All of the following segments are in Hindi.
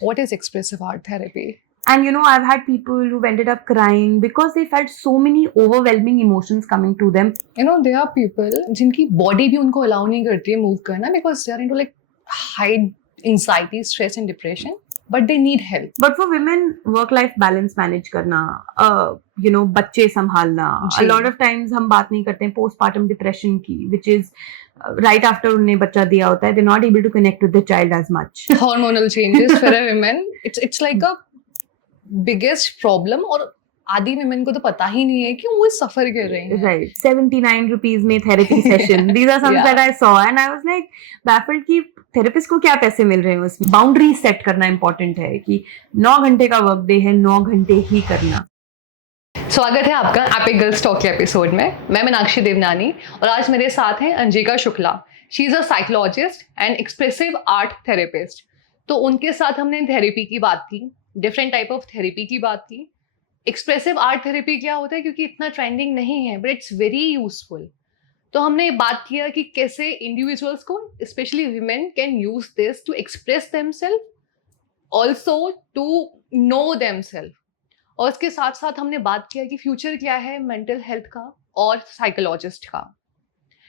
What is expressive art therapy? And I've had people who've ended up crying because they felt so many overwhelming emotions coming to them. There are people जिनकी body भी उनको allow नहीं करती है move करना because they are into like high anxiety, stress and depression, but they need help. But for women, work-life balance manage करना, बच्चे संभालना. A lot of times हम बात नहीं करते हैं postpartum depression की, which is right after उन्हें बच्चा दिया होता है, they're not able to connect with the child as much. Hormonal changes for a women, it's like a biggest problem. और आधी women को तो पता ही नहीं है कि वो suffer कर रही हैं. Right. 79 rupees में therapy session. These are some that I saw and I was like baffled कि therapist को क्या पैसे मिल रहे हैं उसमें. Boundaries set करना important है कि 9 घंटे का वर्क डे है, 9 घंटे ही करना. स्वागत है आपका एपिक गर्ल्स टॉक के एपिसोड में. मैं मीनाक्षी देवनानी और आज मेरे साथ हैं Anjika Shukla. She is a psychologist and expressive art therapist. तो उनके साथ हमने थेरेपी की बात की, डिफरेंट टाइप ऑफ थेरेपी की बात की. एक्सप्रेसिव आर्ट थेरेपी क्या होता है, क्योंकि इतना ट्रेंडिंग नहीं है, बट इट्स वेरी यूजफुल. तो हमने बात किया कि कैसे इंडिविजुअल्स को, specially women, can use this to express themselves, also to know themselves. और उसके साथ साथ हमने बात किया कि फ्यूचर क्या है मेंटल हेल्थ का और साइकोलॉजिस्ट का.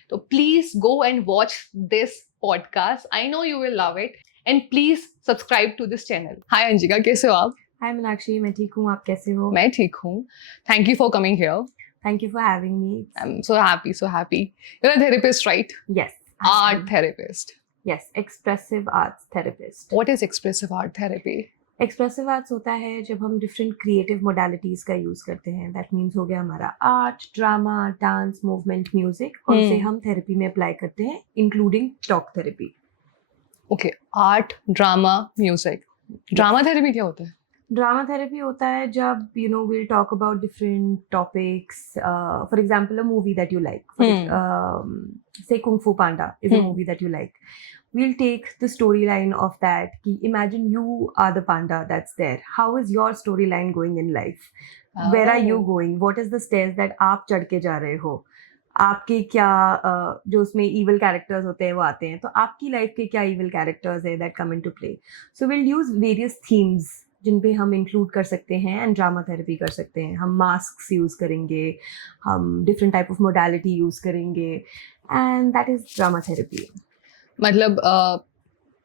तो please go and watch this podcast. I know you will love it and please subscribe to this channel. Hi Anjika, कैसे हो आप? हाय मीनाक्षी, मैं ठीक हूँ, आप कैसे हो? मैं ठीक हूँ. Thank you for coming here. Thank you for having me. I'm so happy. You're a therapist, right? Yes. Art therapist. Yes, expressive arts therapist. What is expressive art therapy? Expressive arts होता है जब हम डिफरेंट क्रिएटिव मोडालिटीज़ का यूज़ करते हैं. दैट मीन्स हो गया हमारा art, drama, dance, movement, music, और उसे हम थेरेपी में अप्लाई करते हैं, including talk therapy. Okay, art, drama, music. Drama therapy क्या होता है? ड्रामा थेरेपी होता है जब we'll talk about different topics. For example, a movie that you like. Say Kung Fu Panda is a movie that you like. We'll take the storyline of that. Imagine you are the panda that's there. How is your storyline going in life? Where are you going? What is the stairs that आप चढ़ के जा रहे हो? आपके क्या जो उसमें evil characters होते हैं वो आते हैं, तो आपकी लाइफ के क्या evil characters है that come into play. So we'll use various themes जिन पे हम इंक्लूड कर सकते हैं एंड ड्रामा थेरेपी कर सकते हैं. हम मास्क यूज़ करेंगे, हम different type of modality use करेंगे, and that is drama therapy. मतलब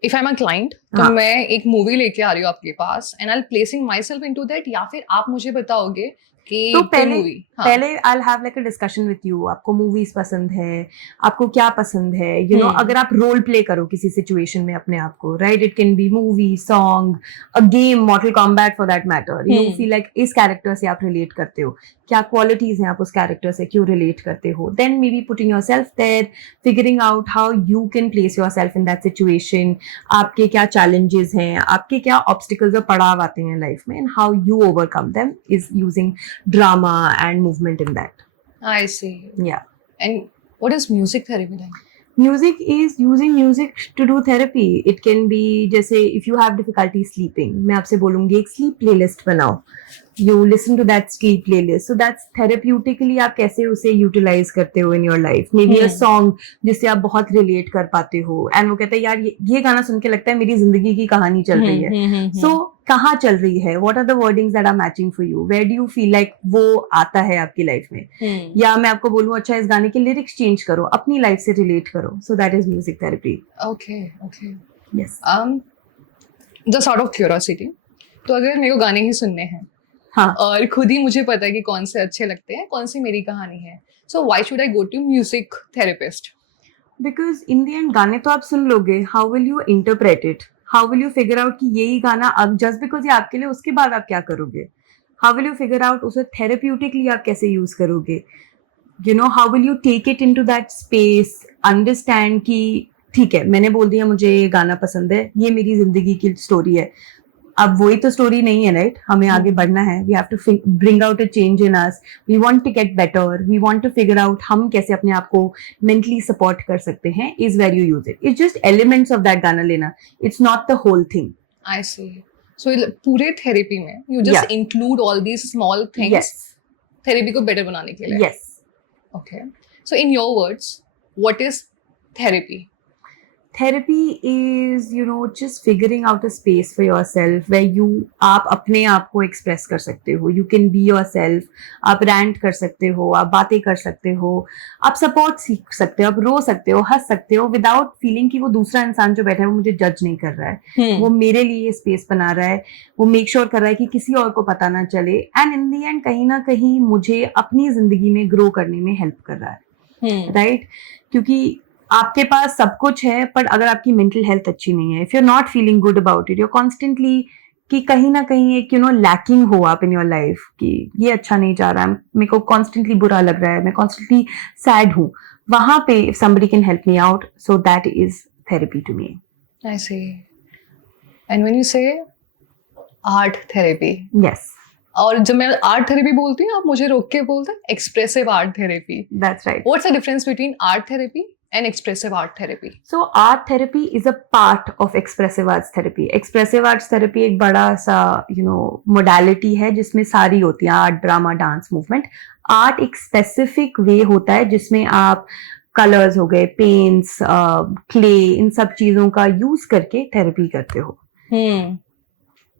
if I am a client, तो मैं एक मूवी लेके आ रही हूँ आपके पास and I am placing my self into that, या फिर आप मुझे बताओगे कि तो पहले I have like a discussion with you. आपको मूवीज पसंद है, आपको क्या पसंद है, अगर आप रोल प्ले करो किसी सिचुएशन में अपने आप को, right, it can B movie, song, a game, मॉर्टल combat for that matter. You feel like इस कैरेक्टर से आप रिलेट करते हो, क्या क्वालिटीज हैं आप उस कैरेक्टर से क्यों रिलेट करते हो. Then maybe putting yourself there, figuring out how you can place yourself in that situation. आपके क्या चैलेंजेस हैं, आपके क्या ऑब्स्टिकल्स और पड़ाव आते हैं लाइफ में, and how you overcome them is using drama and movement in that. I see. Yeah. And what is music therapy then? Music is using music to do therapy. It can be जैसे if you have difficulty sleeping, मैं आपसे बोलूँगी एक sleep playlist बनाओ. You listen to that sleep playlist. So that's therapeutically आप कैसे उसे utilize करते हो in your life. Maybe a song जिससे आप बहुत relate कर पाते हो. And वो कहते हैं यार ये गाना सुन के लगता है मेरी जिंदगी की कहानी चल रही है. So कहाँ चल रही है? What are the wordings that are matching for you? Where do you feel like वो आता है आपकी लाइफ में? या मैं आपको बोलूँ अच्छा इस गाने के लिरिक्स चेंज करो, अपनी लाइफ से रिलेट करो. So that is music therapy. Okay. Yes. Just out of curiosity, तो अगर मेरे को गाने ही सुनने हैं, हाँ, और खुद ही मुझे पता है कि कौन से अच्छे लगते हैं, कौन सी मेरी कहानी है, so why should I go to music therapist? Because in the end गाने तो आप सुन लोगे, how will you interpret it? How will you figure out कि यही गाना अब just because ये आपके लिए, उसके बाद आप क्या करोगे? How will you figure out उसे therapeutically आप कैसे यूज करोगे? How will you take it into that space, understand कि ठीक है मैंने बोल दिया मुझे ये गाना पसंद है, ये मेरी जिंदगी की स्टोरी है. अब वही तो स्टोरी नहीं है, राइट? हमें आगे बढ़ना है. We have to bring out a change in us. We want to get better. We want to figure out हम कैसे अपने आप को मेंटली सपोर्ट कर सकते हैं. Is where you use it. It's just elements of that गाना लेना. It's not the whole thing. I see. So पूरे थेरेपी में you just include all these small things. Yes. Therapy को बेटर बनाने के लिए. Yes. Okay. So in your words, what is therapy? therapy is, you know, just figuring out a space for yourself where you आप अपने आप को express कर सकते हो. You can be yourself. आप rant कर सकते हो, आप बातें कर सकते हो, आप support सीख सकते हो, आप रो सकते हो, हंस सकते हो without feeling कि वो दूसरा इंसान जो बैठा है वो मुझे judge नहीं कर रहा है. वो मेरे लिए ये space बना रहा है, वो make sure कर रहा है कि किसी और को पता ना चले. And in the end कहीं ना कहीं मुझे अपनी जिंदगी में grow करने में help कर रहा है. Right? क्योंकि आपके पास सब कुछ है, पर अगर आपकी मेंटल हेल्थ अच्छी नहीं है, if you are not feeling good about it, you constantly कि कहीं ना कहीं एक लैकिंग हो आप इन योर लाइफ कि ये अच्छा नहीं जा रहा है, मेरे को कॉन्स्टेंटली बुरा लग रहा है, मैं कॉन्स्टेंटली सैड हूँ, वहां पे if somebody can help me out, so that is therapy to me. I see. And when you say art therapy, yes, और जब मैं आर्ट थेरेपी बोलती हूँ आप मुझे रोक के बोलते हैं expressive art therapy. That's right. What's the difference between art therapy and expressive art therapy? So art therapy is a part of expressive arts therapy. Expressive arts therapy एक बड़ा सा modality है जिसमें सारी होती है, art, drama, dance, movement. Art एक स्पेसिफिक वे होता है जिसमें आप कलर्स हो गए, पेंट्स, क्ले, इन सब चीजों का यूज करके थेरेपी करते हो.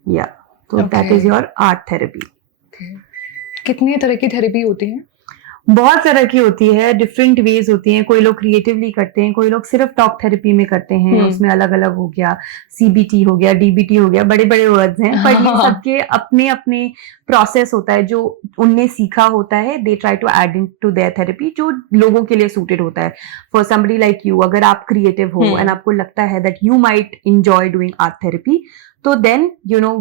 या तो that is your art therapy. कितनी तरह की थेरेपी होती है? बहुत तरह की होती है, डिफरेंट वेज होती हैं. कोई लोग क्रिएटिवली करते हैं, कोई लोग सिर्फ टॉक थेरेपी में करते हैं. उसमें अलग अलग हो गया, सीबीटी हो गया, डीबीटी हो गया, बड़े बड़े वर्ड्स हैं, पर ये सबके अपने अपने प्रोसेस होता है जो उनने सीखा होता है. They try to add in to their therapy जो लोगों के लिए सूटेड होता है. फॉर समबडी लाइक यू, अगर आप क्रिएटिव हो एंड आपको लगता है that you might enjoy doing art therapy, तो then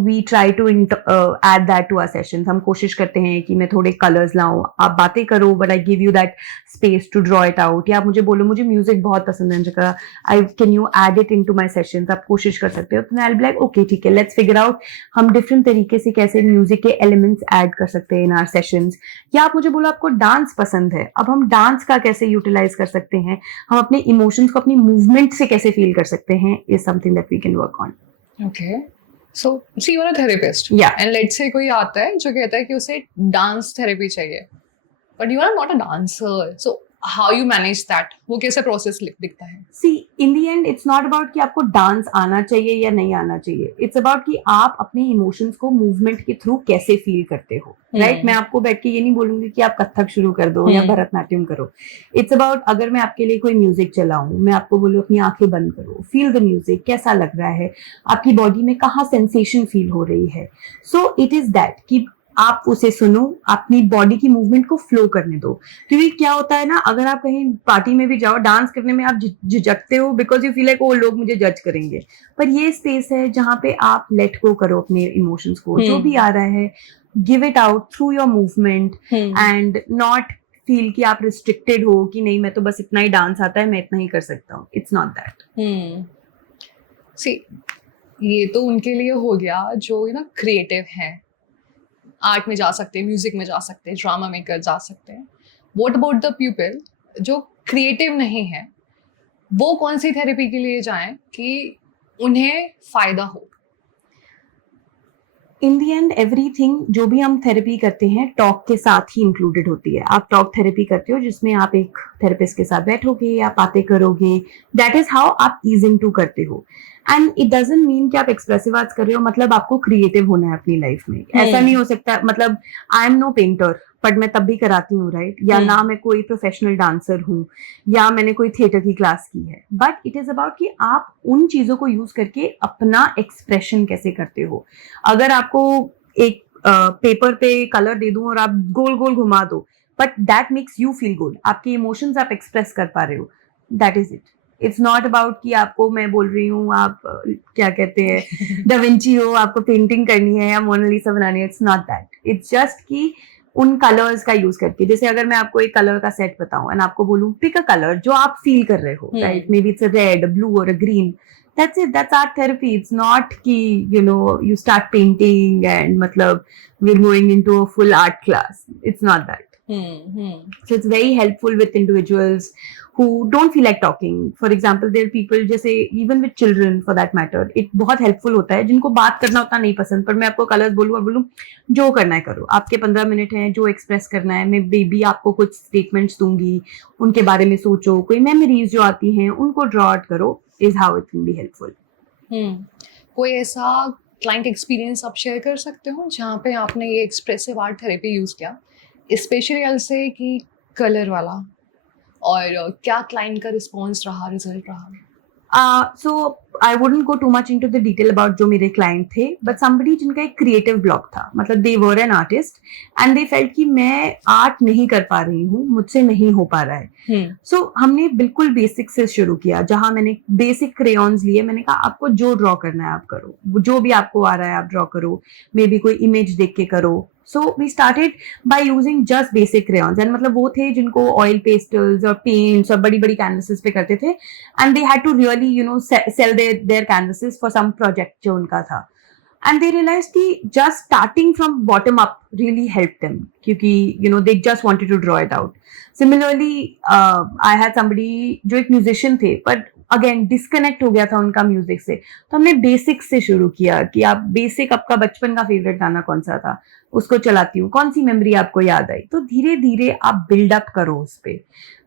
we try to add that to our sessions. हम कोशिश करते हैं कि मैं थोड़े कलर्स लाऊं, आप बातें करो, but I give you that space to draw it out. या आप मुझे बोलो मुझे म्यूजिक बहुत पसंद है Anjika, I can you add it into my sessions. आप कोशिश कर सकते हो. तो I will be like okay ठीक है, लेट्स फिगर आउट हम डिफरेंट तरीके से कैसे म्यूजिक के एलिमेंट्स ऐड कर सकते हैं इन आवर सेशंस. या आप मुझे बोलो आपको डांस पसंद है, अब हम डांस का कैसे यूटिलाइज कर सकते हैं, हम अपने इमोशंस को अपनी मूवमेंट से कैसे फील कर सकते हैं, is something that we can work on. Okay. So, see, you're a therapist. Yeah. And let's say कोई आता है जो कहता है कि उसे डांस थेरेपी चाहिए, but you are not a dancer. So, how you manage that? वो कैसे प्रोसेस दिखता है? See, in the end, it's not about कि आपको डांस आना चाहिए या नहीं आना चाहिए. It's about कि आप अपने इमोशंस को मूवमेंट के थ्रू कैसे फील करते हो. राइट? मैं आपको बैठ के ये नहीं बोलूंगी कि आप कथक शुरू कर दो या भरतनाट्यम करो. इट्स अबाउट अगर मैं आपके लिए कोई म्यूजिक चलाऊं, मैं आपको बोलूं अपनी आंखें बंद करो, फील द म्यूजिक, कैसा लग रहा है, आपकी बॉडी में कहाँ सेंसेशन फील हो रही है. सो इट इज दैट कि आप उसे सुनो, अपनी बॉडी की मूवमेंट को फ्लो करने दो. क्योंकि क्या होता है ना, अगर आप कहीं पार्टी में भी जाओ, डांस करने में आप झिझकते हो बिकॉज यू फील लाइक वो लोग मुझे जज करेंगे. पर ये स्पेस है जहां पे आप लेट गो करो अपने इमोशंस को. जो भी आ रहा है give it out through your movement and not feel कि आप रिस्ट्रिक्टेड हो कि नहीं मैं तो बस इतना ही डांस आता है, मैं इतना ही कर सकता हूँ. It's not that. सी, ये तो उनके लिए हो गया जो क्रिएटिव है, आर्ट में जा सकते हैं, म्यूजिक में जा सकते हैं, ड्रामा मेकर जा सकते हैं. व्हाट अबाउट द पीपल जो क्रिएटिव नहीं है, वो कौन सी थेरेपी के लिए जाएं कि उन्हें फायदा हो? इन दी एंड एवरीथिंग जो भी हम थेरेपी करते हैं टॉक के साथ ही इंक्लूडेड होती है. आप टॉक थेरेपी करते हो जिसमें आप एक थेरेपिस्ट के साथ बैठोगे, आप बातें करोगे, दैट इज हाउ आप ईज इन टू करते हो. एंड इट डजंट मीन कि आप एक्सप्रेसिव आर्ट्स कर रहे हो मतलब आपको क्रिएटिव होना है अपनी लाइफ में. ऐसा नहीं हो सकता. मतलब I am no painter but मैं तब भी कराती हूँ, राइट? या ना मैं कोई प्रोफेशनल डांसर हूँ या मैंने कोई थिएटर की क्लास की है. बट इट इज अबाउट कि आप उन चीजों को यूज करके अपना एक्सप्रेशन कैसे करते हो. अगर आपको एक पेपर पे कलर दे दूं और आप गोल गोल घुमा दो, but that makes you feel good, आपके इमोशंस आप एक्सप्रेस कर पा रहे हो, that is it. It's not about कि आपको मैं बोल रही हूँ आप क्या कहते हैं दा विंची हो, आपको पेंटिंग करनी है या मोनालिसा बनानी है. It's not that. It's just कि उन कलर्स का यूज करके, जैसे अगर मैं आपको एक कलर का सेट बताऊं एंड आपको बोलूं पिक अ कलर जो आप फील कर रहे हो, right? May be it's a red, blue और अ green. That's it. That's art therapy. It's not कि you start painting and मतलब we're going into a full art class. It's not that. So it's very helpful with individuals who don't feel like talking. For example, there are people जैसे even with children for that matter, it बहुत helpful होता है जिनको बात करना उतना नहीं पसंद. पर मैं आपको कलर्स बोलूँ और बोलूँ जो करना है करो, आपके 15 मिनट हैं, जो एक्सप्रेस करना है. मैं बेबी आपको कुछ स्टेटमेंट्स दूंगी, उनके बारे में सोचो, कोई मेमोरीज जो आती हैं उनको ड्रॉ आउट करो. is how it can be helpful. कोई ऐसा क्लाइंट एक्सपीरियंस आप शेयर कर सकते हो जहाँ पे आपने ये एक्सप्रेसिव आर्ट थेरेपी यूज़ किया, स्पेशली ऐसे कि कलर वाला, और क्या क्लाइंट का रिस्पॉन्स रहा, रिजल्ट रहा? So I wouldn't go too much into the detail about जो मेरे client थे, but somebody जिनका एक creative block था, मतलब they were an artist and they felt कि मैं art नहीं कर पा रही हूँ, मुझसे नहीं हो पा रहा है. So हमने बिल्कुल बेसिक से शुरू किया, जहाँ मैंने बेसिक crayons लिए, मैंने कहा आपको जो ड्रॉ करना है आप करो, जो भी आपको आ रहा है आप ड्रॉ करो, मे बी कोई इमेज देख के करो. So we started by using just basic crayons and मतलब वो थे जिनको oil pastels और paints और बड़ी बड़ी canvases पे करते थे, and they had to really sell their canvases for some project जो उनका था. And they realized कि just starting from bottom up really helped them क्योंकि they just wanted to draw it out. Similarly, I had somebody जो एक musician थे, but अगेन डिस्कनेक्ट हो गया था उनका म्यूजिक से, तो हमने बेसिक से शुरू किया कि आप बेसिक, आपका बचपन का फेवरेट गाना कौन सा था, उसको चलाती हूँ, कौन सी मेमोरी आपको याद आई, तो धीरे धीरे आप बिल्ड अप करो उस पे,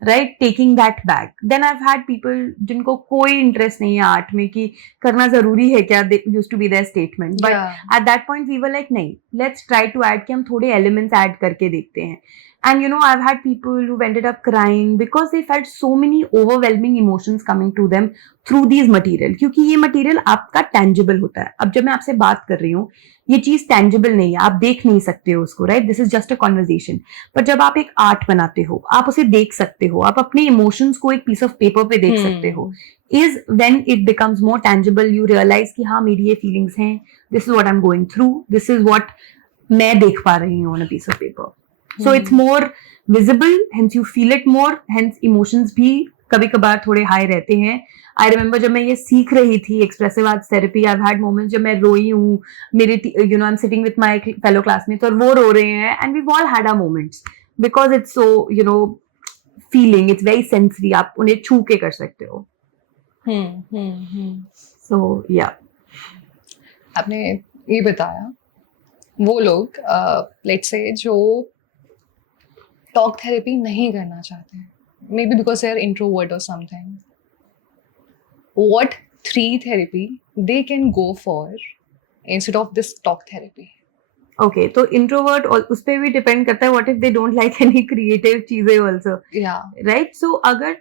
right, taking that back. Then I have had people जिनको कोई इंटरेस्ट नहीं है आर्ट में कि करना जरूरी है क्या, used to be their statement, but at that point we were like नहीं, लेट्स ट्राई टू ऐड कि हम थोड़े एलिमेंट्स ऐड करके देखते हैं. And I've had people who've ended up crying because they felt so many overwhelming emotions coming to them through these material. क्योंकि ये मटेरियल आपका tangible होता है. अब जब मैं आपसे बात कर रही हूँ, ये चीज tangible नहीं है, आप देख नहीं सकते हो उसको, right? This is just a conversation. पर जब आप एक आर्ट बनाते हो, आप उसे देख सकते हो, आप अपने इमोशंस को एक पीस ऑफ पेपर पे देख सकते हो. Is when it becomes more tangible, you realize कि हाँ मेरी ये फीलिंग्स हैं, this is what I'm going through, this is what मैं देख पा रही हूँ on a piece of paper. So it's more visible, hence you feel it more, hence emotions भी कभी कभार थोड़े हाई रहते हैं. I remember जब मैं ये सीख रही थी expressive arts therapy, I've had moments जब मैं रोई हूँ, मेरे I'm sitting with my fellow classmates और वो रो रहे हैं, and we've all had our moments because it's so feeling, it's very sensory, आप उन्हें छू के कर सकते हो. So yeah. आपने ये बताया वो लोग लेट्स से जो टॉक थेरेपी नहीं करना चाहते, maybe because they are introvert और something, what 3 therapy they can go for instead of this talk therapy? Okay, तो इंट्रोवर्ट और उस पे भी डिपेंड करता है, what if they don't like any creative चीजें आल्सो, राइट. सो अगर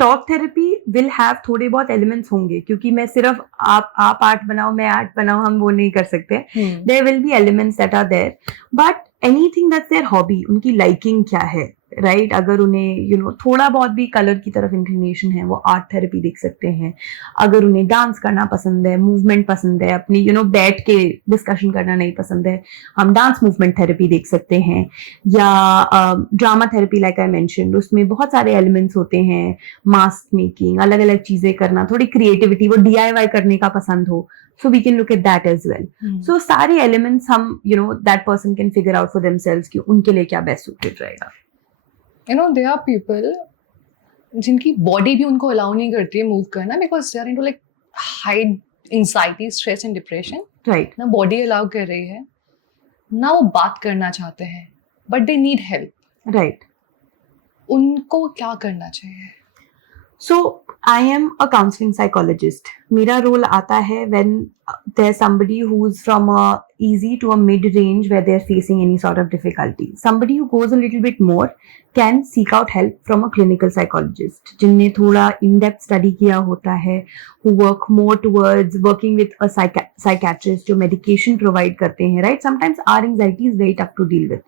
टॉक थेरेपी विल हैव थोड़े बहुत एलिमेंट्स होंगे, क्योंकि मैं सिर्फ आप आर्ट बनाओ मैं आर्ट बनाओ, हम वो नहीं कर सकते. There will be elements that are there, but anything that's their hobby, उनकी लाइकिंग क्या है, राइट. अगर उन्हें थोड़ा बहुत भी कलर की तरफ इंक्लिनेशन है, वो आर्ट थेरेपी देख सकते हैं. अगर उन्हें डांस करना पसंद है, मूवमेंट पसंद है, अपनी बैठ के डिस्कशन करना नहीं पसंद है, हम डांस मूवमेंट थेरेपी देख सकते हैं. या drama therapy, like I mentioned, उसमें बहुत सारे एलिमेंट्स होते हैं, मास्क मेकिंग, अलग अलग चीजें करना, थोड़ी क्रिएटिविटी, वो DIY करने का पसंद हो, so we can look at that as well. So सारे एलिमेंट्स हम that person can figure out for themselves कि उनके लिए क्या बेस्ट सूटेड रहेगा. there are people जिनकी बॉडी भी उनको अलाउ नहीं करती है मूव करना, because they are into like high anxiety, stress and depression, right. ना बॉडी अलाउ कर रही है, ना वो बात करना चाहते हैं, but they need help, right. उनको क्या करना चाहिए? So I am a counseling psychologist. मेरा रोल आता है when there's somebody who's from a easy to a mid range where they're facing any sort of difficulty. Somebody who goes a little bit more can seek out help from a clinical psychologist, जिनने थोड़ा in-depth study किया होता है, who work more towards working with a psychiatrist, जो medication provide करते हैं, right? Sometimes our anxiety is very tough to deal with.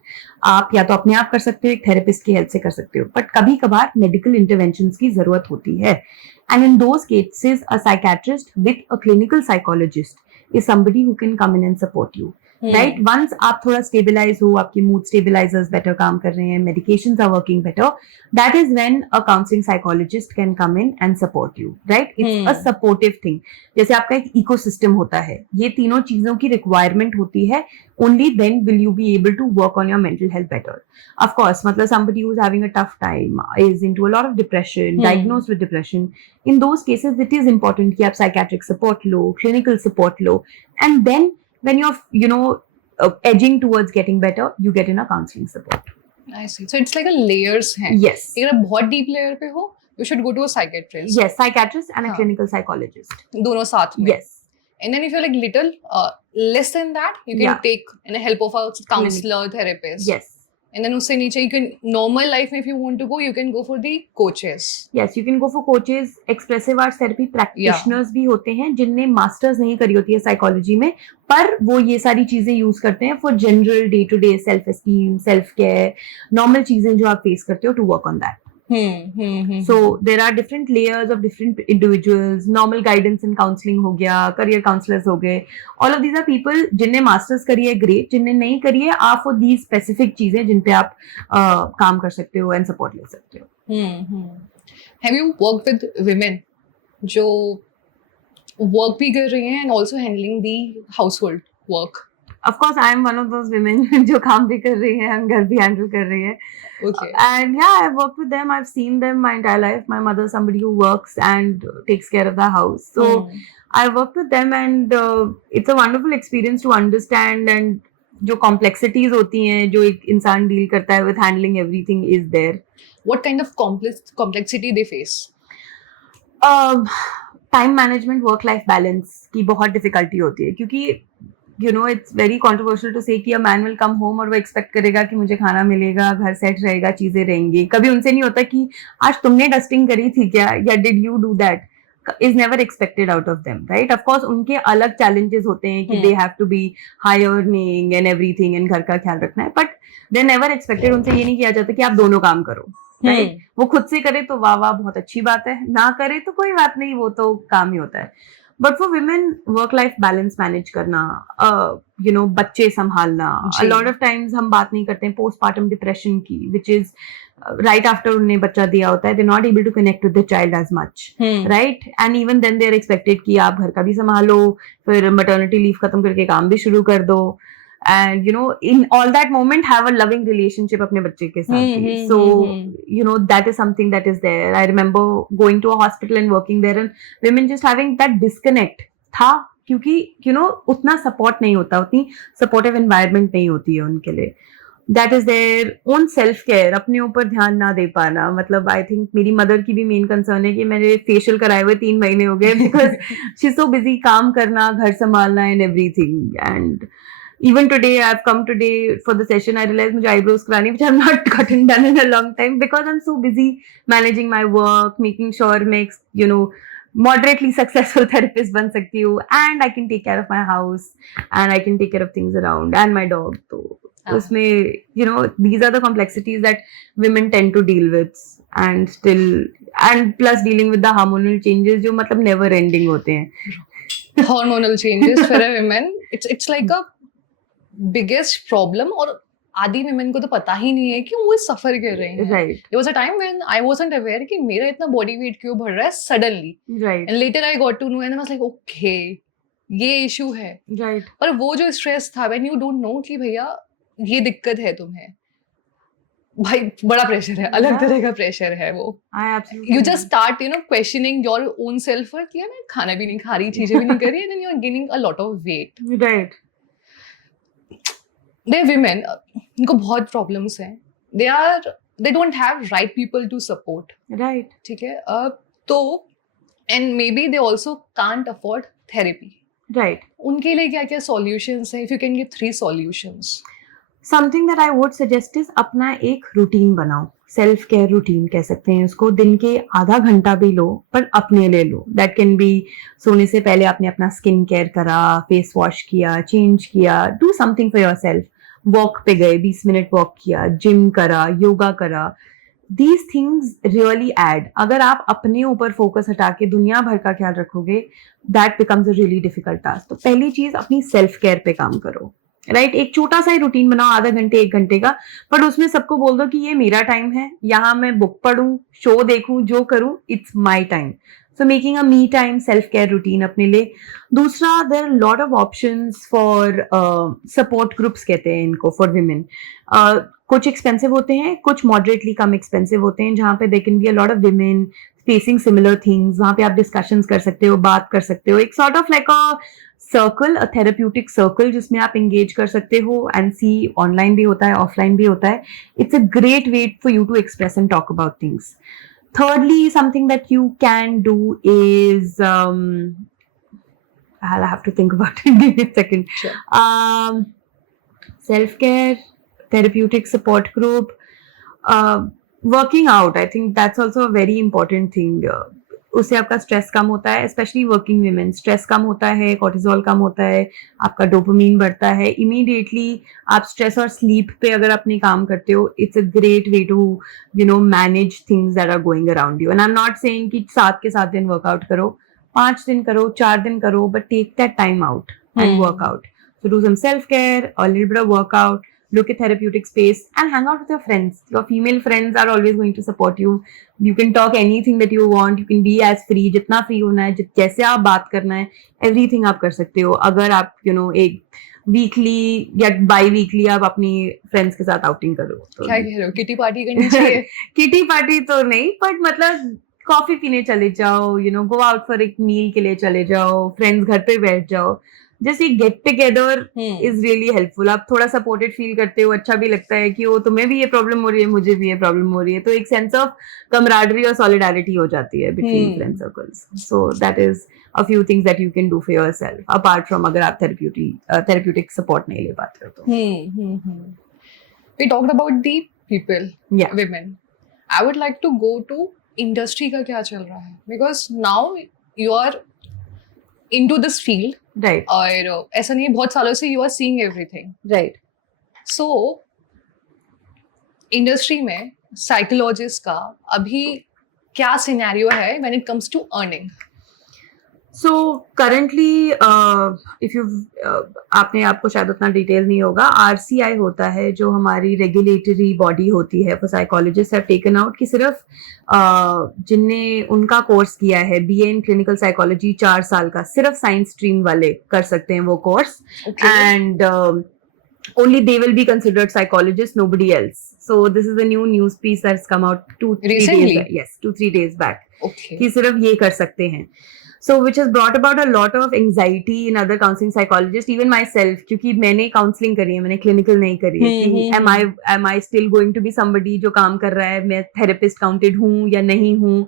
आप या तो अपने आप कर सकते हो, एक therapist की help से कर सकते हो, but कभी कभार medical interventions की जरूरत होती है. And in those cases, a psychiatrist with a clinical psychologist is somebody who can come in and support you. Right? Once आप थोड़ा stabilize हो, आपकी mood stabilizers better काम कर रहे हैं, medications are working better, that is when a counseling psychologist can come in and support you. Right? It's a supportive thing. जैसे आपका एक ecosystem होता है, ये तीनों चीजों की requirement होती है, only then will you be able to work on your mental health better. Of course, मतलब somebody who's having a tough time, is into a lot of depression, diagnosed with depression, in those cases it is important कि आप psychiatric support low, clinical support low, and then when you're edging towards getting better, you get in a counseling support. I see. So it's like a layers है. Yes. अगर आप बहुत deep layer पे हो you should go to a psychiatrist. Yes, psychiatrist and a हाँ. clinical psychologist. दोनों साथ में. Yes. And then if you're like little less than that, you can Yeah. take in the help of a counselor, therapist. Yes. And then उससे नीचे you can normal life में if you want to go, you can go for the coaches. Yes, you can go for coaches, expressive arts therapy practitioners भी होते हैं जिनने मास्टर्स नहीं करी होती है साइकोलॉजी में, पर वो ये सारी चीजें यूज करते हैं for general day to day self esteem, self care, normal चीजें जो आप फेस करते हो, to work on that. So there are different layers of different individuals. Normal guidance and counseling हो गया, career counselors हो गए. All of these are people जिनने masters करी है, great. जिनने नहीं करी है, आप for these specific चीजें जिन पे आप काम कर सकते हो and support ले सकते हो. Have you worked with women जो work भी कर रही हैं and also handling the household work? Of course, I am one of those women जो काम भी कर रही हैं and घर भी handle कर रही हैं. Okay. And yeah, I've worked with them. I've seen them my entire life. My mother is somebody who works and takes care of the house. So I've worked with them, and it's a wonderful experience to understand, and जो complexities होती हैं जो एक इंसान deal करता है with handling everything is there. What kind of complexity they face? Time management, work life balance की बहुत difficulty होती है, क्योंकि you know it's very controversial to say कि a man will come home और वो expect करेगा कि मुझे खाना मिलेगा, घर सेट रहेगा, चीजें रहेंगी. कभी उनसे नहीं होता कि आज तुमने डस्टिंग करी थी क्या, या did you do that, is never expected out of them, right? Of course उनके अलग challenges होते हैं कि they have to be high earning and everything and घर का ख्याल रखना है, but they never expected, उनसे ये नहीं किया जाता कि आप दोनों काम करो, right? वो खुद से करे तो वाह वाह बहुत अच्छी बात है, ना करे तो कोई बात नहीं, वो तो काम ही होता है. But for women, work-life balance manage करना, you know, बच्चे संभालना, a lot of times हम बात नहीं करते हैं postpartum depression की, which is right after उन्हें बच्चा दिया होता है, they're not able to connect with the child as much, right? And even then they're expected कि आप घर का भी संभालो, फिर maternity leave खत्म करके काम भी शुरू कर दो, and you know in all that moment have a loving relationship अपने बच्चे के साथ. So you know that is something that is there. I remember going to a hospital and working there and women just having that disconnect था, क्योंकि you know उतना support नहीं होता, उतनी supportive environment नहीं होती है उनके लिए. That is their own self care, अपने ऊपर ध्यान ना दे पाना. मतलब I think मेरी मदर की भी मेन कंसर्न है कि मेरे फेशियल कराए हुए 3 महीने हो गए, because she's so busy काम करना, घर संभालना and everything. And even today, I've come today for the session, I realized मुझे eyebrows करानी, which I've not gotten done in a long time because I'm so busy managing my work, making sure makes, you know, moderately successful therapist बन सकती हूँ, and I can take care of my house, and I can take care of things around, and my dog. तो उसमें, you know, these are the complexities that women tend to deal with, and still, and plus dealing with the hormonal changes जो मतलब never ending होते हैं. Hormonal changes for a woman, it's like a biggest problem, और आधी women को तो पता ही नहीं है कि वो सफर कर रही हैं. Right. There was a time when I wasn't aware कि मेरा इतना body weight क्यों बढ़ रहा है suddenly. Right. And later I got to know and I was like, okay, ये issue है. Right. पर वो जो stress था when you don't know कि भैया ये दिक्कत है तुम्हें, भाई बड़ा प्रेशर है, अलग तरह का प्रेशर है वो. I absolutely. You just start, you know, questioning your own self worth कि यार मैं खाना भी नहीं खा रही, चीजें भी नहीं कर रही, and then you're gaining a lot of weight. Right. They're women, उनको बहुत problems हैं. They don't have right people to support. Right. ठीक है. तो and maybe they also can't afford therapy. Right. उनके लिए क्या क्या solutions हैं? If you can give 3 solutions. Something that I would suggest is अपना एक रूटीन बनाओ, सेल्फ केयर रूटीन कह सकते हैं उसको. दिन के आधा घंटा भी लो, पर अपने ले लो. दैट कैन बी सोने से पहले आपने अपना स्किन केयर करा, फेस वॉश किया, चेंज किया, do something for yourself. Walk पे गए, 20 मिनट वॉक किया, जिम करा, योगा करा. These things really add. अगर आप अपने ऊपर फोकस हटा के दुनिया भर का ख्याल रखोगे, that becomes a really difficult task. तो पहली चीज अपनी सेल्फ केयर पे काम करो. राइट, एक छोटा सा ही रूटीन बनाओ, आधा घंटे 1 घंटे का, पर उसमें सबको बोल दो कि ये मेरा टाइम है, यहाँ मैं बुक पढूं, शो देखूं, जो करूं, it's my time. So making a me time self care routine अपने लिए. दूसरा, there are lot of options for support groups कहते हैं इनको, फॉर विमेन. कुछ एक्सपेंसिव होते हैं, कुछ मॉडरेटली कम एक्सपेंसिव होते हैं, जहाँ पे they can be a lot of women facing similar things. वहाँ पे आप डिस्कशंस कर सकते हो, बात कर सकते हो. एक sort of like a circle, a therapeutic circle जिसमें आप एंगेज कर सकते हो एंड सी. ऑनलाइन भी होता है, ऑफलाइन भी होता है. It's a great way for you to express and talk about things. Thirdly, something that you can do is I'll have to think about it. Give me a second. Sure. Self-care, therapeutic support group, working out. I think that's also a very important thing. उससे आपका स्ट्रेस कम होता है, स्पेशली वर्किंग वुमेन. स्ट्रेस कम होता है, कॉर्टिसोल कम होता है, आपका डोपामीन बढ़ता है. इमीडिएटली आप स्ट्रेस और स्लीप पे अगर अपनी काम करते हो, it's a great way to manage things that are going around you. And I am not saying कि 7 के 7 दिन वर्कआउट करो, 5 दिन करो, 4 दिन करो, but take that time out and work out. So do some self-care, a little bit of workout, look at therapeutic space, and hang out with your friends. Your female friends are always going to support you. You can talk anything that you want. You can be as free, जितना free होना है, जैसे आप बात करना है, everything आप कर सकते हो. अगर आप एक वीकली या बाई वीकली आप अपनी फ्रेंड्स के साथ आउटिंग करो. तो क्या कह रहे हो, किटी पार्टी करनी चाहिए? किटी पार्टी तो नहीं, बट मतलब कॉफी पीने चले जाओ, गो आउट फॉर एक मील के लिए चले जाओ, फ्रेंड्स घर पे बैठ जाओ. जस्ट ये get together is really helpful. आप थोड़ा सपोर्टेड फील करते हो, अच्छा भी लगता है कि वो तुम्हें भी ये प्रॉब्लम हो रही है, मुझे भी ये प्रॉब्लम हो रही है. तो एक सेंस ऑफ कमराडरी और सॉलिडारिटी हो जाती है between friend circles. So that is a few things that you can do for yourself apart from अगर आप therapeutic support नहीं ले पाते हो तो. We talked about the people, Yeah. women. I would like to go to industry का क्या चल रहा है, because now you are into this field. Right. और ऐसा नहीं है, बहुत सालों से you are seeing everything. Right. So industry में साइकोलॉजिस्ट का अभी क्या सिनेरियो है when it comes to earning? So currently, if you आपको शायद उतना डिटेल नहीं होगा, RCI होता है जो हमारी रेगुलेटरी बॉडी होती है for psychologist have taken out कि सिर्फ जिनने उनका कोर्स किया है BA इन क्लिनिकल साइकोलॉजी 4 साल का, सिर्फ साइंस स्ट्रीम वाले कर सकते हैं वो course. And only they will be considered psychologists, nobody else. So this is a new news piece that's come out 2-3 days back. Yes, 2-3 days back. Okay. कि सिर्फ ये कर सकते हैं. So which has brought about a lot of anxiety in other counseling psychologists, even myself, क्योंकि मैंने counseling करी है, मैंने clinical नहीं करी है. कि am I still going to be somebody जो काम कर रहा है, मैं therapist counted हूँ या नहीं हूँ.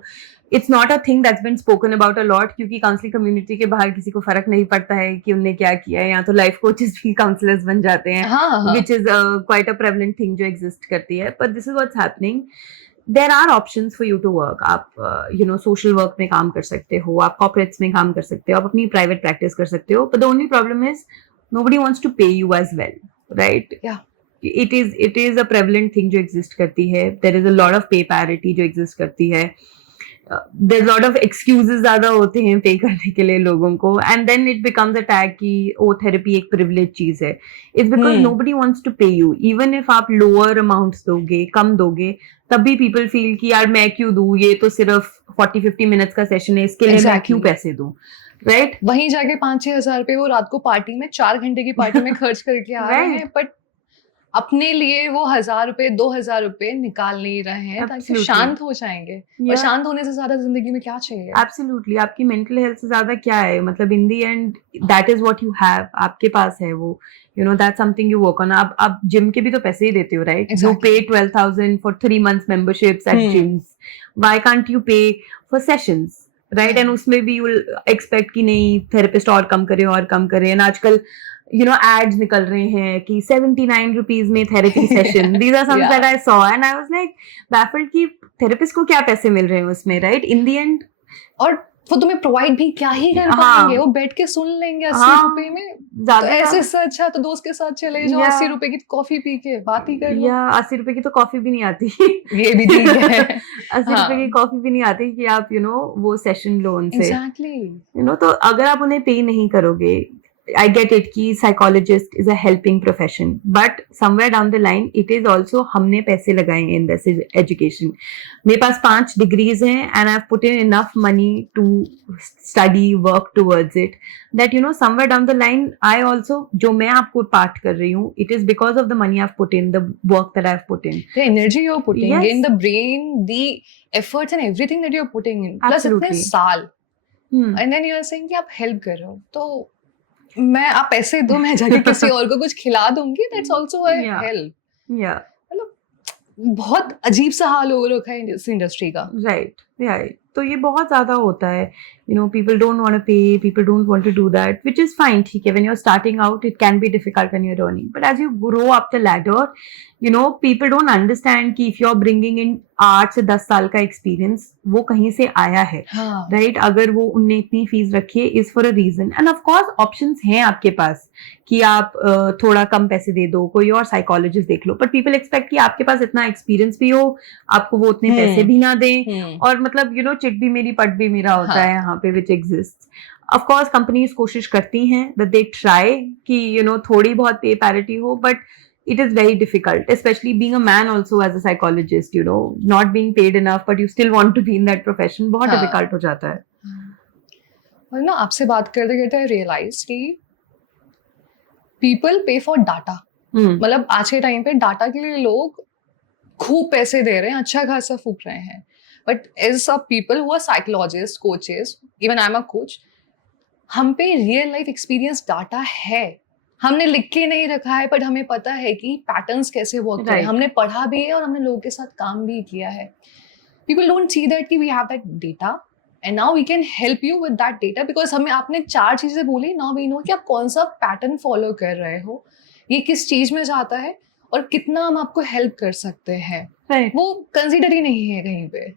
It's not a thing that's been spoken about a lot, क्योंकि counseling community के बाहर किसी को फर्क नहीं पड़ता है कि उनने क्या किया है. या तो life coaches भी counselors बन जाते हैं, which is quite a prevalent thing जो exist करती है. But this is what's happening. There are options for you to work. आप social work में काम कर सकते हो, आप corporates में काम कर सकते हो, आप अपनी private practice कर सकते हो. But the only problem is nobody wants to pay you as well, right? Yeah. It is a prevalent thing जो exist करती है. There is a lot of pay parity जो exist करती है. There's a lot of excuses ज़्यादा होते हैं पे करने के लिए लोगों को, and then it becomes a tag कि थेरेपी एक privilege चीज है. It's because nobody wants to pay you. Even if आप lower amounts दोगे, कम दोगे, तब भी people feel कि यार मैं क्यों दूँ, ये तो सिर्फ 40-50 minutes का सेशन है, इसके लिए मैं क्यों पैसे दूँ, राइट? वहीं जाके 5-6 हज़ार रुपए वो रात को पार्टी में 4 घंटे की पार्टी में खर्च करके आ रहे हैं, बट अपने लिए वो 1,000 रुपए 2,000 रुपए निकाल नहीं रहे हैं ताकि शांत हो जाएंगे. और शांत होने से ज्यादा जिंदगी में क्या चाहिए? एब्सोल्युटली. आपकी मेंटल हेल्थ से ज्यादा क्या है? मतलब in the end that is what you have, आपके पास है वो, that's something you work on. आप जिम के भी तो पैसे ही देते हो, राइट? यू पे 12,000 for 3 months memberships at gyms. Why can't you pay for sessions, right? And उसमें भी you will expect कि नहीं थेरेपिस्ट और कम करे. And आजकल ads निकल रहे हैं कि 79 rupees में therapy session. These are some that I saw and I was like baffled कि therapist को क्या पैसे मिल रहे हैं उसमें, right? In the end, और वो तुम्हें प्रोवाइड भी क्या ही कर पाएंगे, वो बैठ के सुन लेंगे 80 रुपए में. तो ऐसे से अच्छा तो दोस्त के साथ चले जाओ, 80 रुपए की कॉफी पी के बात ही कर लो. या 80 रुपए की तो कॉफी भी नहीं आती. ये भी ठीक है. 80 रुपए की कॉफी भी नहीं आती कि आप वो सेशन लो उनसे. एग्जैक्टली. तो अगर आप उन्हें पे नहीं करोगे, I get it कि psychologist is a helping profession, but somewhere down the line it is also हमने पैसे लगाए हैं in this education. मेरे पास 5 degrees हैं and I've put in enough money to study, work towards it, that somewhere down the line I also, जो मैं आपको पाठ कर रही हूँ, it is because of the money I've put in, the work that I've put in, the energy you're putting yes. in, the brain, the efforts and everything that you're putting in, plus इतने साल, and then you're saying कि आप help कर रहे हो, तो मैं आप पैसे दो, मैं जाके किसी और को कुछ खिला दूंगी, दैट्स आल्सो अ हेल्प. या मतलब बहुत अजीब सा हाल हो रखा है इस इंडस्ट्री का। राइट, तो ये बहुत ज्यादा होता है, you know, people don't want to pay, people don't want to do that, which is fine, ठीक है, when you are starting out it can be difficult when you are earning, but as you grow up the ladder, you know, people don't understand कि if you are bringing in 8 से 10 साल का एक्सपीरियंस, वो कहीं से आया है, हाँ राइट? अगर वो उनने इतनी फीस रखी है is for a reason, and of course options हैं आपके पास कि आप थोड़ा कम पैसे दे दो, कोई और साइकोलॉजिस्ट देख लो, बट पीपल एक्सपेक्ट कि आपके पास इतना एक्सपीरियंस भी हो, आपको वो उतने पैसे भी ना दें, और मतलब यू नो, चिट भी मेरी पट भी मेरा होता हाँ. है यहाँ पे, which exist. Of course companies कोशिश करती हैं दैट दे ट्राई कि यू नो थोड़ी बहुत पे पैरिटी हो, but it is very difficult, especially being a man also as a psychologist, you know, not being paid enough but you still want to be in that profession, बहुत हाँ. difficult हो जाता है। और ना आपसे बात करते करते रियलाइज कि पीपल पे फॉर डाटा, मतलब आज के टाइम पे डाटा के लिए लोग खूब पैसे दे रहे हैं, अच्छा खासा फूक रहे हैं, but as a people who are psychologist, coaches, even I am a coach, हम पे रियल लाइफ एक्सपीरियंस डाटा है, हमने लिख के नहीं रखा है, बट हमें पता है कि पैटर्न्स कैसे वर्क करें, Right. हमने पढ़ा भी है और हमने लोगों के साथ काम भी किया है। पीपल डोंट सी दैट कि we have that data and now we can help you with that data, because हमें आपने 4 चीजें बोली, नाउ वी नो कि आप कौन सा पैटर्न फॉलो कर रहे हो, ये किस चीज में जाता है और कितना हम आपको हेल्प कर सकते हैं। Right. वो कंसिडर ही नहीं है कहीं पे।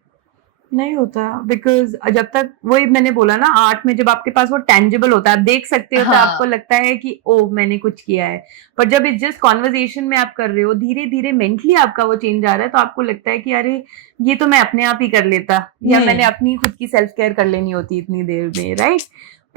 नहीं होता, बिकॉज जब तक, वही मैंने बोला ना, आर्ट में जब आपके पास वो टेंजिबल होता है, आप देख सकते हो, तो हाँ. आपको लगता है कि ओ मैंने कुछ किया है, पर जब इस जस्ट कॉन्वर्जेशन में आप कर रहे हो, धीरे धीरे मेंटली आपका वो चेंज आ रहा है, तो आपको लगता है कि अरे ये तो मैं अपने आप ही कर लेता, या मैंने अपनी खुद की सेल्फ केयर कर लेनी होती इतनी देर में, राइट?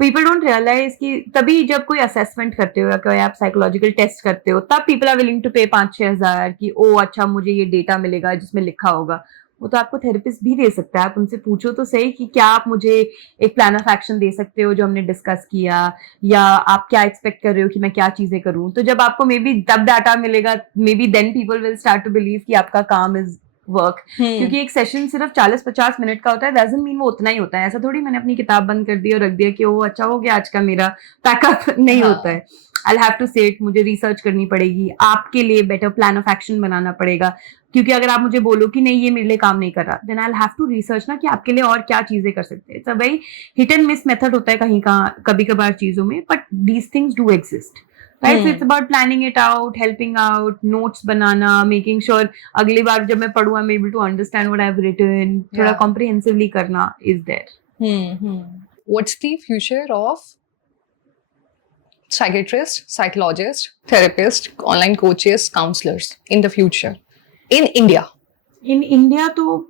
पीपल डोंट रियलाइज कि तभी जब कोई असेसमेंट करते हो या कोई आप साइकोलॉजिकल टेस्ट करते हो, तब पीपल आर विलिंग टू पे 5-6 हजार कि ओ अच्छा मुझे ये डेटा मिलेगा जिसमें लिखा होगा। वो तो आपको थेरेपिस्ट भी दे सकता है, आप उनसे पूछो तो सही कि क्या आप मुझे एक प्लान ऑफ एक्शन दे सकते हो जो हमने डिस्कस किया, या आप क्या एक्सपेक्ट कर रहे हो कि मैं क्या चीजें करूं। तो जब आपको मे बी तब डाटा मिलेगा, maybe then people will start to believe कि आपका काम इज वर्क, क्योंकि एक सेशन सिर्फ 40-50 मिनट का होता है, डजंट मीन वो उतना ही होता है। ऐसा थोड़ी मैंने अपनी किताब बंद कर दी और रख दिया कि वो अच्छा हो गया आज का मेरा पैकअप, नहीं होता है। आई हैव टू से इट, मुझे रिसर्च करनी पड़ेगी, आपके लिए बेटर प्लान ऑफ एक्शन बनाना पड़ेगा, क्योंकि अगर आप मुझे बोलो कि नहीं ये मेरे लिए काम नहीं कर रहा, then I have to research ना कि आपके लिए और क्या चीजें कर सकते हैं। It's a very hit and miss method होता है कहीं का कभी कभार चीजों में, but these things do exist, right? So it's about planning it out, helping out, notes बनाना, मेकिंग श्योर अगली बार जब मैं पढ़ूँ I am able to understand what I have written, थोड़ा कॉम्प्रिहेंसिवली करना is there. What's the future of psychiatrists, psychologists, therapists, online coaches, counselors in the future in India? In India, तो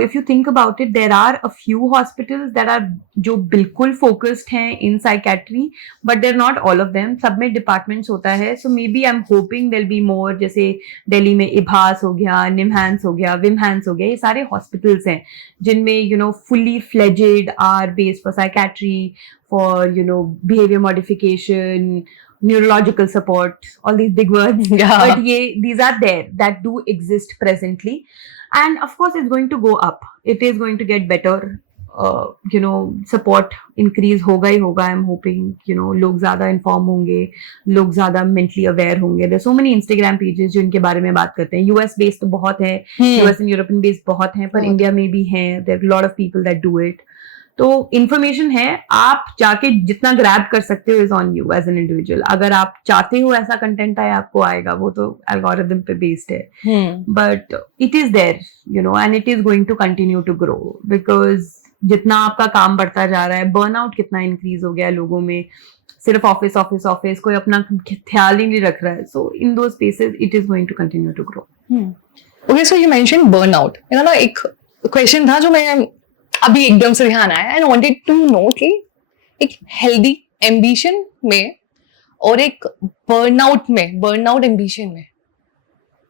if you think about it, there are a few hospitals that are जो बिल्कुल focused हैं in psychiatry, but they're not all of them. सब में departments होता है, so maybe I'm hoping there'll be more. जैसे दिल्ली में इभास हो गया, निमहांस हो गया, विमहांस हो गया, ये सारे hospitals हैं जिनमें you know fully fledged are based for psychiatry, for you know behavior modification, neurological support, all these big words. Yeah. But these are there that do exist presently, and of course it's going to go up. It is going to get better. You know, support increase होगा ही होगा. I'm hoping you know लोग ज़्यादा inform होंगे, लोग ज़्यादा mentally aware होंगे. There's so many Instagram pages जो इनके बारे में बात करते हैं. US based तो बहुत है, US and European based बहुत हैं, पर India में भी हैं. There are a lot of people that do it. तो इन्फॉर्मेशन है, आप जाके जितना ग्रैब कर सकते हो is on you as an individual. अगर आप चाहते हो ऐसा कंटेंट आए, आपको आएगा, वो तो एल्गोरिथम पे बेस्ड है, but it is there you know, and it is going to continue to grow, because जितना आपका काम बढ़ता जा रहा है, बर्नआउट कितना इंक्रीज हो गया है लोगों में, सिर्फ ऑफिस ऑफिस ऑफिस, कोई अपना ख्याल ही नहीं रख रहा है. सो इन दो spaces it is going to continue to grow. Okay, so you mention burnout. ना एक क्वेश्चन था जो मैं अभी एकदम से ध्यान आया, एंड वांटेड टू नो कि एक हेल्दी एम्बिशन में और एक बर्नआउट में, बर्नआउट एम्बिशन में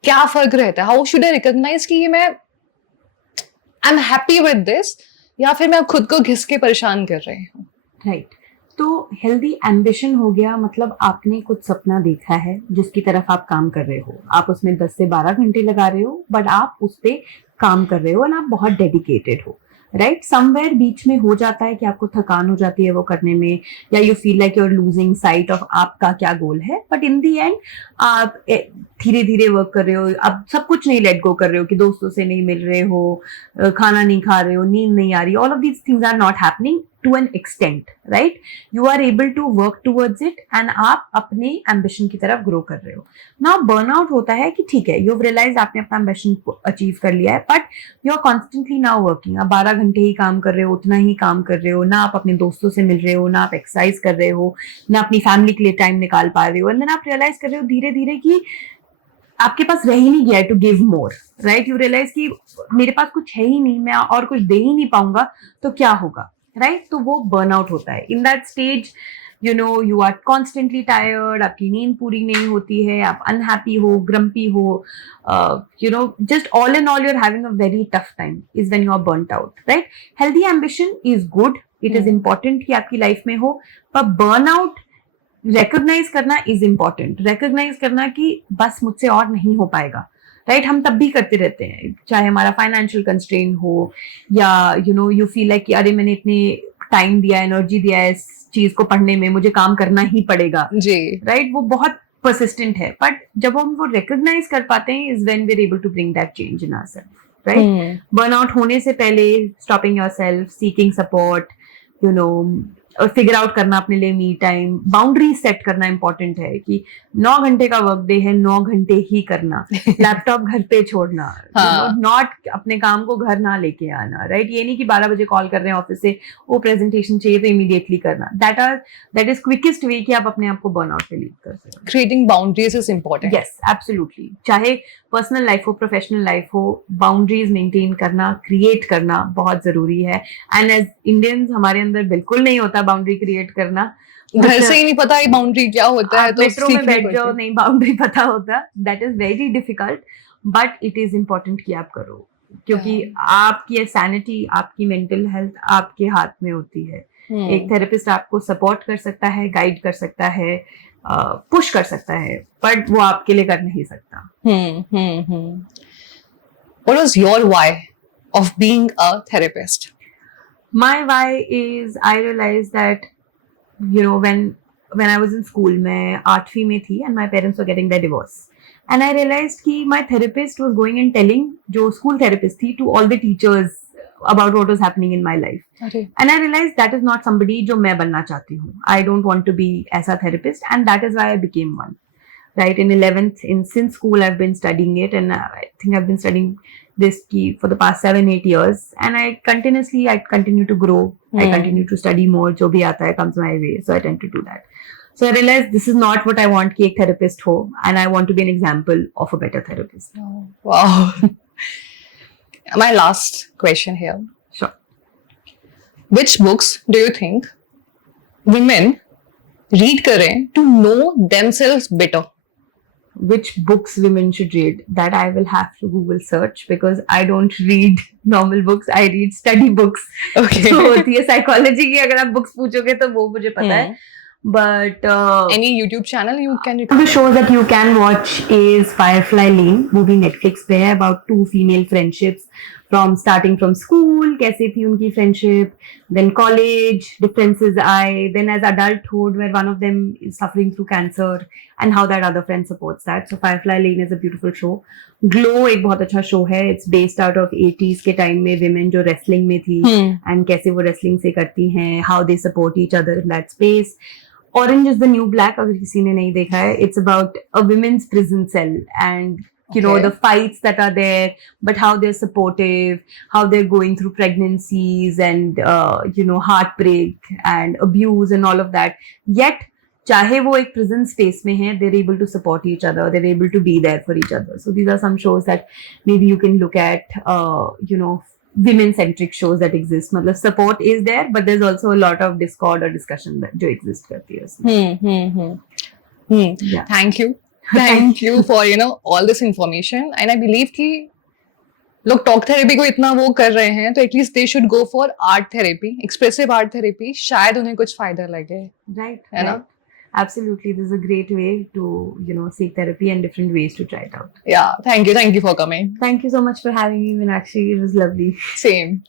क्या फर्क रहता है? हाउ शुड आई रिकॉग्नाइज कि ये मैं I am happy with this, या फिर मैं खुद को घिस के परेशान कर रही हूँ? राइट. तो हेल्दी एम्बिशन हो गया मतलब आपने कुछ सपना देखा है जिसकी तरफ आप काम कर रहे हो, आप उसमें 10 से 12 घंटे लगा रहे हो, बट आप उस पर काम कर रहे हो और आप बहुत डेडिकेटेड हो. राइट समवेयर बीच में हो जाता है कि आपको थकान हो जाती है वो करने में, या you feel like you are losing sight of आपका क्या गोल है, बट इन दी एंड आप धीरे धीरे वर्क कर रहे हो, आप सब कुछ नहीं लेट गो कर रहे हो कि दोस्तों से नहीं मिल रहे हो, खाना नहीं खा रहे हो, नींद नहीं आ रही, all of these things are not happening to an extent, right, you are able to work towards it and आप अपने एम्बिशन की तरफ ग्रो कर रहे हो। नाउ बर्नआउट होता है कि ठीक है, यू रियलाइज आपने अपना एम्बिशन अचीव कर लिया है, but you are constantly now working, आप 12 घंटे ही काम कर रहे हो, उतना ही काम कर रहे हो, ना आप अपने दोस्तों से मिल रहे हो, ना आप एक्सरसाइज कर रहे हो, ना अपनी फैमिली के लिए टाइम निकाल पा रहे हो, एंड देन आप रियलाइज कर रहे हो धीरे धीरे कि आपके पास रह ही नहीं गया है to give more, right, you realize कि मेरे पास कुछ है ही नहीं, मैं और कुछ दे ही नहीं पाऊंगा तो क्या होगा, राइट, तो वो बर्नआउट होता है। In that stage you know you are constantly tired, आपकी नींद पूरी नहीं होती है, आप अनहैप्पी हो, ग्रम्पी हो, you know just all in all you are having a very tough time is when you are burned out, right. Healthy ambition is good, it is important कि आपकी लाइफ में हो, पर बर्नआउट रिकॉग्नाइज करना इज इंपॉर्टेंट, रिकॉग्नाइज करना कि बस मुझसे और नहीं हो पाएगा, राइट, हम तब भी करते रहते हैं, चाहे हमारा फाइनेंशियल कंस्ट्रेन हो या you know you feel like कि अरे मैंने इतनी टाइम दिया, एनर्जी दिया है इस चीज को पढ़ने में, मुझे काम करना ही पड़ेगा जी, राइट, वो बहुत परसिस्टेंट है, बट जब हम वो रिकॉग्नाइज कर पाते हैं is when we are able to bring that change in ourselves, right. Burnout होने से पहले stopping yourself, seeking support, you know, और फिगर आउट करना अपने लिए मी टाइम, बाउंड्री सेट करना इंपॉर्टेंट है कि 9 घंटे का वर्क डे है, 9 घंटे ही करना, लैपटॉप घर पे छोड़ना, नॉट अपने काम को घर ना लेके आना, राइट, ये नहीं कि 12 बजे कॉल कर रहे हैं ऑफिस से, वो प्रेजेंटेशन चाहिए तो इमीडिएटली करना, दैट इज क्विकेस्ट वे कि आप अपने आप को बर्नआउट से लीड कर सकते हो। Creating boundaries is important, yes absolutely, चाहे पर्सनल लाइफ हो, प्रोफेशनल लाइफ हो, बाउंड्रीज मेंटेन करना, क्रिएट करना बहुत जरूरी है, एंड एज इंडियंस हमारे अंदर बिल्कुल नहीं होता बाउंड्री क्रिएट करना, घर से ही नहीं पता है बाउंड्री क्या होता है, तो मेट्रो में बैठ जाओ, नहीं बाउंड्री पता होता, that is very difficult, but it is important कि आप करो, क्योंकि आपकी सैनिटी, आपकी मेंटल हेल्थ आपके हाथ में होती है। एक थेरेपिस्ट आपको सपोर्ट कर सकता है, गाइड कर सकता है, पुश कर सकता है, बट वो आपके लिए कर नहीं सकता। What was your why of being a therapist? My why is I realized that you know when I was in school, मैं 8वीं में थी and my parents were getting their divorce, and I realized कि my therapist was going and telling, जो school therapist थी, to all the teachers about what was happening in my life. Okay. And I realized that is not somebody जो मैं बनना चाहती हूँ. I don't want to be ऐसा therapist, and that is why I became one. Right, in 11th, since school I've been studying it, and I think I've been studying this key for the past 7-8 years, and I continue to grow. I continue to study more. जो भी आता है comes my way, so I tend to do that. So I realized this is not what I want कि एक therapist हो, and I want to be an example of a better therapist. Oh, wow. My last question here. Sure. Which books do you think women read करें to know themselves better? Which books women should read, that I will have to Google search, because I don't read normal books, I read study books. Okay. So होती है psychology की, अगर आप books पूछोगे तो वो मुझे पता है, but Any YouTube channel you can the recommend? show that you can watch is Firefly Lane, वो भी Netflix पे है, about 2 female friendships from starting from school, कैसे थी उनकी friendship, then college, differences आए, then as adulthood where one of them is suffering through cancer and how that other friend supports that. So Firefly Lane is a beautiful show. Glow एक बहुत अच्छा show है, it's based out of 80s के time में women जो wrestling में थी and कैसे वो wrestling से करती हैं, how they support each other in that space. Orange is the New Black, अगर किसी ने नहीं देखा है, it's about a women's prison cell and you know the fights that are there, but how they're supportive, how they're going through pregnancies and you know heartbreak and abuse and all of that, yet चाहे वो एक prison space में है, they're able to support each other, they're able to be there for each other. So these are some shows that maybe you can look at, you know, women centric shows that exist. मतलब support is there, but there's also a lot of discord or discussion that जो exist करती है उसमें. Yeah. Thank you for you know all this information, and I believe कि लोग टॉक थेरेपी को इतना वो कर रहे हैं, तो at least they should go for art therapy, expressive art therapy, शायद उन्हें कुछ फायदा लगे, right, है ना? Absolutely, this is a great way to you know seek therapy and different ways to try it out. Yeah, thank you for coming. Thank you so much for having me, Meenakshi. It was lovely. Same.